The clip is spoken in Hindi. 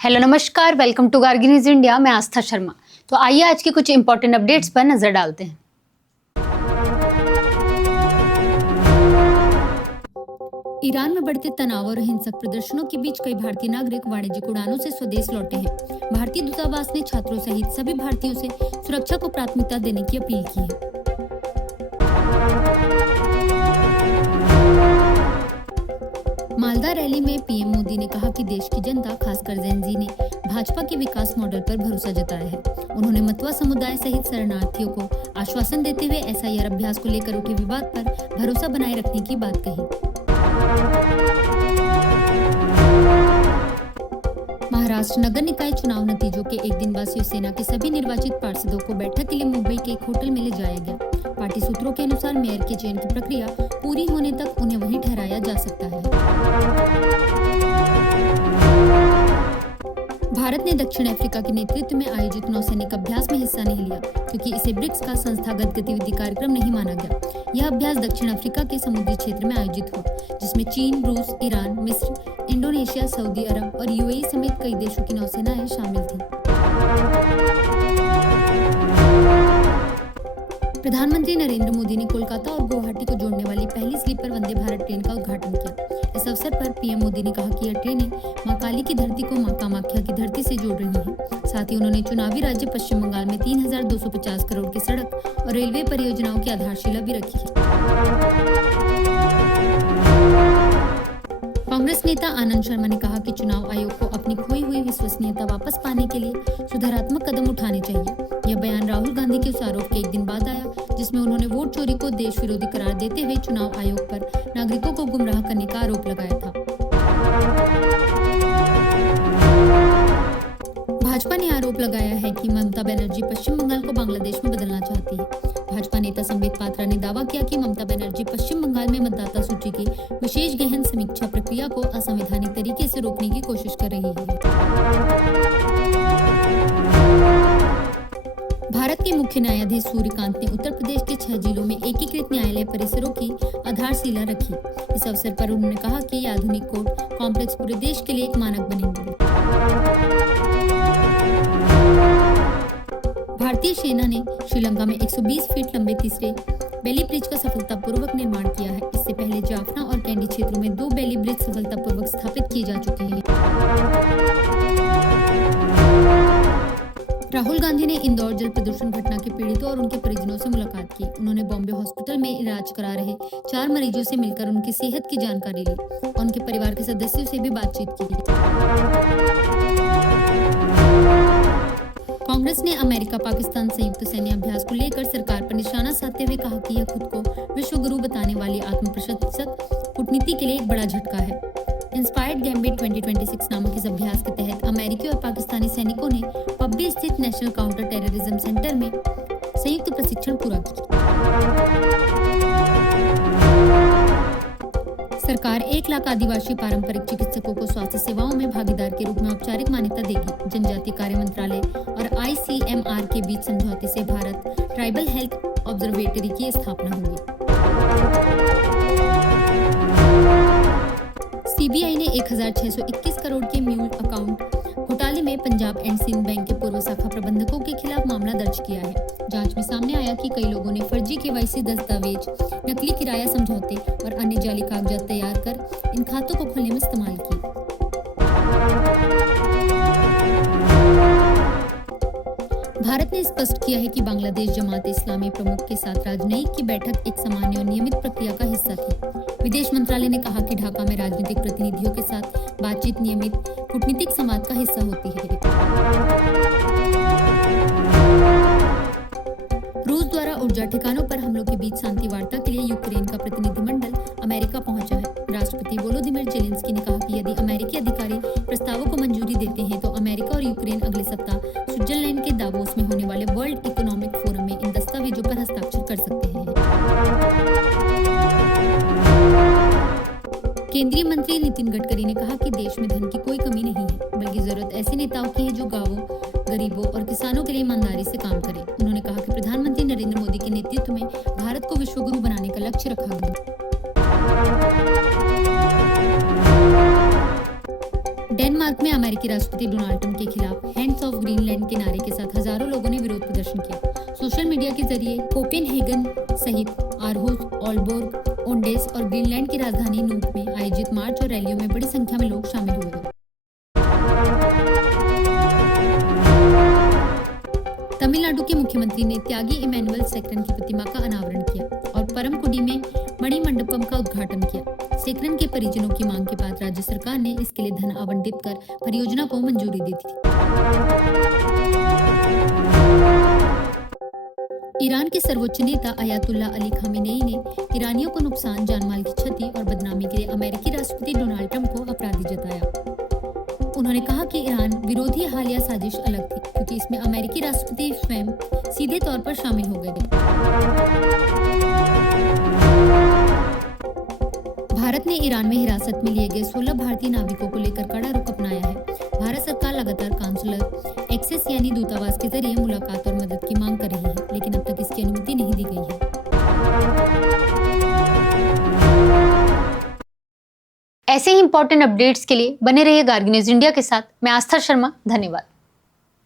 हेलो नमस्कार, welcome to Gargi news India. मैं आस्था शर्मा। तो आइए आज के कुछ इंपॉर्टेंट अपडेट्स पर नजर डालते हैं। ईरान में बढ़ते तनाव और हिंसक प्रदर्शनों के बीच कई भारतीय नागरिक वाणिज्यिक उड़ानों से स्वदेश लौटे हैं। भारतीय दूतावास ने छात्रों सहित सभी भारतीयों से सुरक्षा को प्राथमिकता देने की अपील की है। मालदा रैली में पीएम मोदी ने कहा कि देश की जनता, खासकर जेन-ज़ी ने भाजपा के विकास मॉडल पर भरोसा जताया है। उन्होंने मतवा समुदाय सहित शरणार्थियों को आश्वासन देते हुए एसआईआर अभ्यास को लेकर उठे विवाद पर भरोसा बनाए रखने की बात कही। महाराष्ट्र नगर निकाय चुनाव नतीजों के एक दिन बाद शिवसेना के सभी निर्वाचित पार्षदों को बैठक के लिए मुंबई के एक होटल में ले जाया गया। पार्टी सूत्रों के अनुसार मेयर के चयन की प्रक्रिया पूरी होने तक उन्हें वहीं ठहराया जा सकता है। भारत ने दक्षिण अफ्रीका के नेतृत्व में आयोजित नौसैनिक अभ्यास में हिस्सा नहीं लिया क्योंकि इसे ब्रिक्स का संस्थागत गतिविधि कार्यक्रम नहीं माना गया। यह अभ्यास दक्षिण अफ्रीका के समुद्री क्षेत्र में आयोजित हुआ, जिसमें चीन, रूस, ईरान, मिस्र, इंडोनेशिया, सऊदी अरब और यूएई समेत कई देशों की नौसेनाएं शामिल थीं। प्रधानमंत्री नरेंद्र मोदी ने कोलकाता और गुवाहाटी को जोड़ने वाली पहली स्लीपर वंदे भारत ट्रेन का उद्घाटन किया। इस अवसर पर पीएम मोदी ने कहा कि यह ट्रेनें मां काली की धरती को मां कामाख्या की धरती से जोड़ रही हैं। साथ ही उन्होंने चुनावी राज्य पश्चिम बंगाल में 3,250 करोड़ की सड़क और रेलवे परियोजनाओं की आधारशिला भी रखी है। कांग्रेस नेता आनंद शर्मा ने कहा कि चुनाव आयोग को अपनी खोई हुई विश्वसनीयता वापस पाने के लिए सुधारात्मक कदम उठाने चाहिए। यह बयान राहुल गांधी के उस आरोप के एक दिन बाद आया जिसमें उन्होंने वोट चोरी को देश विरोधी करार देते हुए चुनाव आयोग पर नागरिकों को गुमराह करने का आरोप लगाया था। भाजपा ने आरोप लगाया है कि ममता बनर्जी पश्चिम बंगाल को बांग्लादेश में बदलना चाहती है। भाजपा नेता संबित पात्रा ने दावा किया कि ममता बनर्जी पश्चिम बंगाल में मतदाता सूची की विशेष गहन समीक्षा प्रक्रिया को असंवैधानिक तरीके से रोकने की कोशिश कर रही है। भारत के मुख्य न्यायाधीश सूर्यकांत ने उत्तर प्रदेश के 6 जिलों में एकीकृत न्यायालय परिसरों की आधारशिला रखी। इस अवसर पर उन्होंने कहा कि आधुनिक कोर्ट कॉम्प्लेक्स पूरे देश के लिए एक मानक बनेंगे। भारतीय सेना ने श्रीलंका में 120 फीट लंबे तीसरे बेली ब्रिज का सफलतापूर्वक निर्माण किया है। इससे पहले जाफना और कैंडी क्षेत्रों में 2 बेली ब्रिज सफलतापूर्वक स्थापित किए जा चुके हैं। राहुल गांधी ने इंदौर जल प्रदूषण घटना के पीड़ितों और उनके परिजनों से मुलाकात की। उन्होंने बॉम्बे हॉस्पिटल में इलाज करा रहे 4 मरीजों से मिलकर उनकी सेहत की जानकारी ली और उनके परिवार के सदस्यों से भी बातचीत की। कांग्रेस ने अमेरिका पाकिस्तान संयुक्त सैन्य अभ्यास को लेकर सरकार पर निशाना साधते हुए कहा कि यह खुद को विश्व गुरु बताने वाली आत्मप्रशंसक कूटनीति के लिए एक बड़ा झटका है। इंस्पायर्ड गैम्बिट 2026 नामक इस अभ्यास के तहत अमेरिकी और पाकिस्तानी सैनिकों ने पब्बी स्थित नेशनल काउंटर टेररिज्म सेंटर में संयुक्त प्रशिक्षण पूरा किया। सरकार 1 लाख आदिवासी पारंपरिक चिकित्सकों को स्वास्थ्य सेवाओं में भागीदार के रूप में औपचारिक मान्यता देगी। जनजातीय कार्य मंत्रालय और ICMR के बीच समझौते से भारत ट्राइबल हेल्थ ऑब्जर्वेटरी की स्थापना होगी। सीबीआई ने 1,621 करोड़ के म्यूल अकाउंट घोटाले में पंजाब एंड सिंध बैंक के पूर्व शाखा प्रबंधकों के खिलाफ मामला दर्ज किया है। जांच में सामने आया कि कई लोगों ने फर्जी केवाईसी दस्तावेज, नकली किराया समझौते और अन्य जाली कागजात तैयार कर इन खातों को खोलने में इस्तेमाल किए। भारत ने स्पष्ट किया है कि बांग्लादेश जमात इस्लामी प्रमुख के साथ राजनयिक की बैठक एक सामान्य और नियमित प्रक्रिया का हिस्सा थी। विदेश मंत्रालय ने कहा कि ढाका में राजनीतिक प्रतिनिधियों के साथ बातचीत नियमित कूटनीतिक संवाद का हिस्सा होती है। रूस द्वारा ऊर्जा ठिकानों पर हमलों के बीच शांति वार्ता के लिए यूक्रेन का प्रतिनिधिमंडल अमेरिका पहुंचा है। राष्ट्रपति वोलोदिमीर जेलेंस्की ने कहा कि यदि अमेरिकी अधिकारी प्रस्तावों को मंजूरी देते हैं तो अमेरिका और यूक्रेन अगले सप्ताह स्विट्जरलैंड के दावोस में होने वाले वर्ल्ड इकोनॉमिक फोरम में इन दस्तावेजों पर हस्ताक्षर कर सकते हैं। केंद्रीय मंत्री नितिन गडकरी ने कहा कि देश में धन की कोई कमी नहीं है, बल्कि जरूरत ऐसे नेताओं की है जो गांवों, गरीबों और किसानों के लिए ईमानदारी से काम करें। उन्होंने कहा कि प्रधानमंत्री नरेंद्र मोदी के नेतृत्व में भारत को विश्व गुरु बनाने का लक्ष्य रखा गया। डेनमार्क में अमेरिकी राष्ट्रपति डोनाल्ड ट्रंप के खिलाफ हैंड्स ऑफ ग्रीनलैंड के नारे के साथ हजारों लोगों ने विरोध प्रदर्शन किया। सोशल मीडिया के जरिए कोपेनहेगन सहित आरहुस, ऑलबोर्ग, ओंडेस और ग्रीनलैंड की राजधानी नूक में आयोजित मार्च और रैलियों में बड़ी संख्या में लोग शामिल हुए। तमिलनाडु के मुख्यमंत्री ने त्यागी इमैनुअल सेक्रन की प्रतिमा का अनावरण किया और परमकुडी में मणिमंडपम का उद्घाटन किया। सेक्रन के परिजनों की मांग के बाद राज्य सरकार ने इसके लिए धन आवंटित कर परियोजना को मंजूरी दी थी। ईरान के सर्वोच्च नेता अयातुल्ला अली खामेनेई ने ईरानियों को नुकसान, जानमाल की क्षति और बदनामी के लिए अमेरिकी राष्ट्रपति डोनाल्ड ट्रंप को अपराधी जताया। उन्होंने कहा कि ईरान विरोधी हालिया साजिश अलग थी, क्योंकि इसमें अमेरिकी राष्ट्रपति स्वयं सीधे तौर पर शामिल हो गए थे। भारत ने ईरान में हिरासत में लिए गए 16 भारतीय नाविकों को लेकर कड़ा रुख अपनाया है। भारत सरकार लगातार काउंसुलर एक्सेस यानी दूतावास के जरिए मुलाकात और मदद की मांग कर रही है, लेकिन अब तक इसकी अनुमति नहीं दी गई है। ऐसे ही इंपॉर्टेंट अपडेट्स के लिए बने रहिए गार्गी न्यूज इंडिया के साथ। मैं आस्था शर्मा, धन्यवाद।